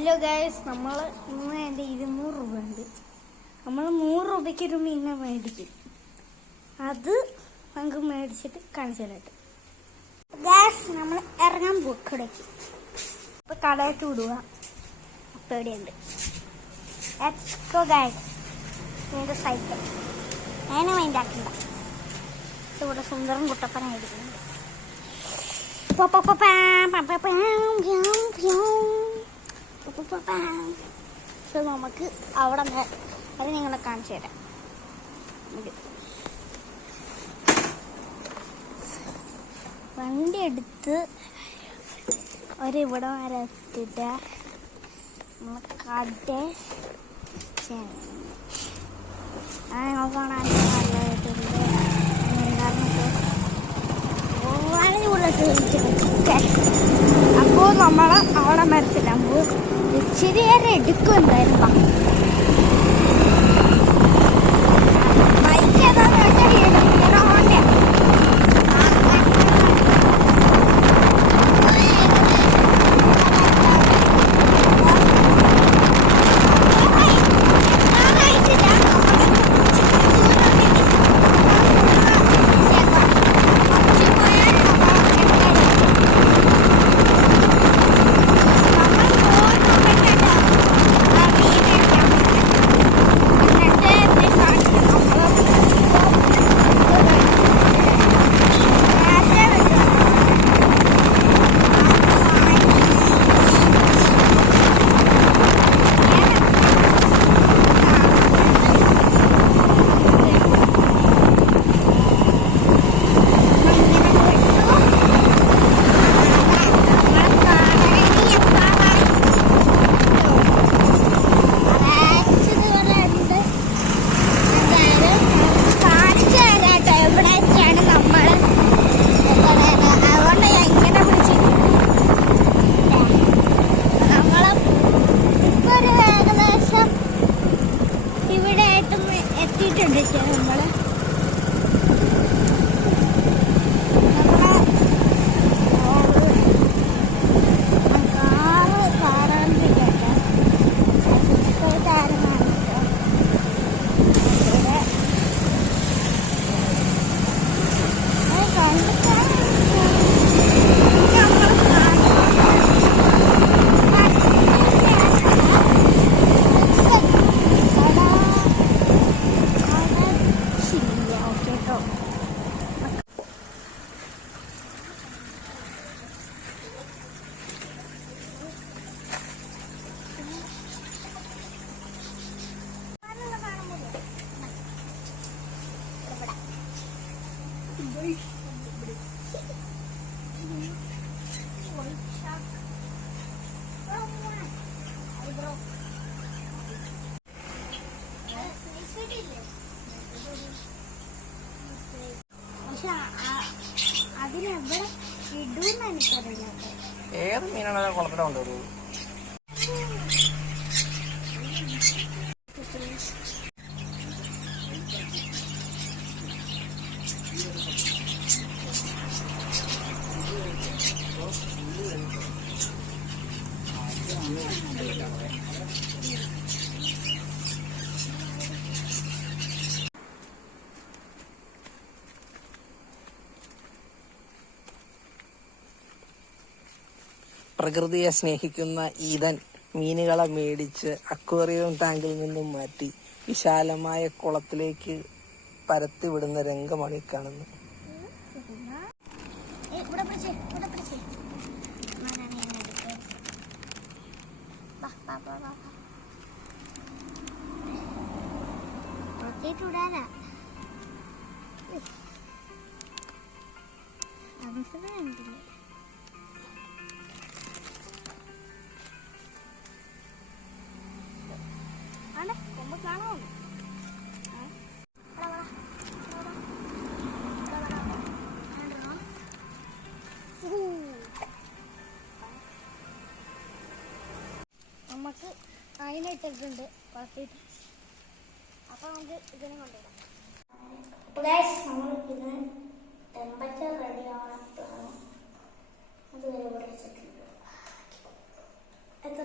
Hello guys, നമ്മൾ ഇന്ന് എൻ്റെ 200 രൂപ ഉണ്ട്. നമ്മൾ 100 രൂപയ്ക്ക് ഒരു മീനെ മേടിക്കും. അത് നമുക്ക് മേടിച്ചിട്ട് കാണിച്ചു തരട്ടെ. ഗൈസ്, നമ്മൾ ഇറങ്ങാൻ പോക്കിടയ്ക്ക് ഇപ്പം കടയിട്ട് വിടുക. അപ്പം എവിടെയുണ്ട് എക്സ്കോ ഗൈസ്, ഇതിൻ്റെ സൈക്കിൾ അതിനെ മൈൻഡാക്കണ്ട. ഇവിടെ സുന്ദരം കുട്ടപ്പനായിരിക്കുന്നുണ്ട്. നമുക്ക് അവിടെ അത് നിങ്ങളെ കാണിച്ചു തരാം. വണ്ടി എടുത്ത് ഒരിവിടെ വരെ എത്തിയിട്ട് നമ്മൾ കട ഞങ്ങൾ കാണാൻ നല്ലതായിട്ടുണ്ട്. അപ്പോൾ നമ്മൾ അവിടെ മരത്തില്ല, നമുക്ക് ഇച്ചിരി നേരം എടുക്കും. എന്തായാലും ബൈക്ക് ഏതാന്ന് വെച്ചാൽ അതിനെവിടെ ഇടുന്ന എനിക്കറിയില്ല. ഏത് മീനാണ് കുളത്തിലുണ്ടത്? പ്രകൃതിയെ സ്നേഹിക്കുന്ന ഈതൻ മീനുകളെ മേടിച്ച് അക്വേറിയം ടാങ്കിൽ നിന്നും മാറ്റി വിശാലമായ കുളത്തിലേക്ക് പരത്തിവിടുന്ന രംഗമാണ് ഈ കാണുന്നത്. നമുക്ക് അതിനിട്ടിട്ടുണ്ട് വളർത്തിയിട്ട്. അപ്പോൾ നമുക്ക് ഇതിനെ കൊണ്ടുവരാം. നമ്മൾ ഇതിന് ടെമ്പറേച്ചർ റെഡി ആവാനാണ് അതുവരെ ഇവിടെ വെച്ചിട്ടുണ്ട്. എത്ര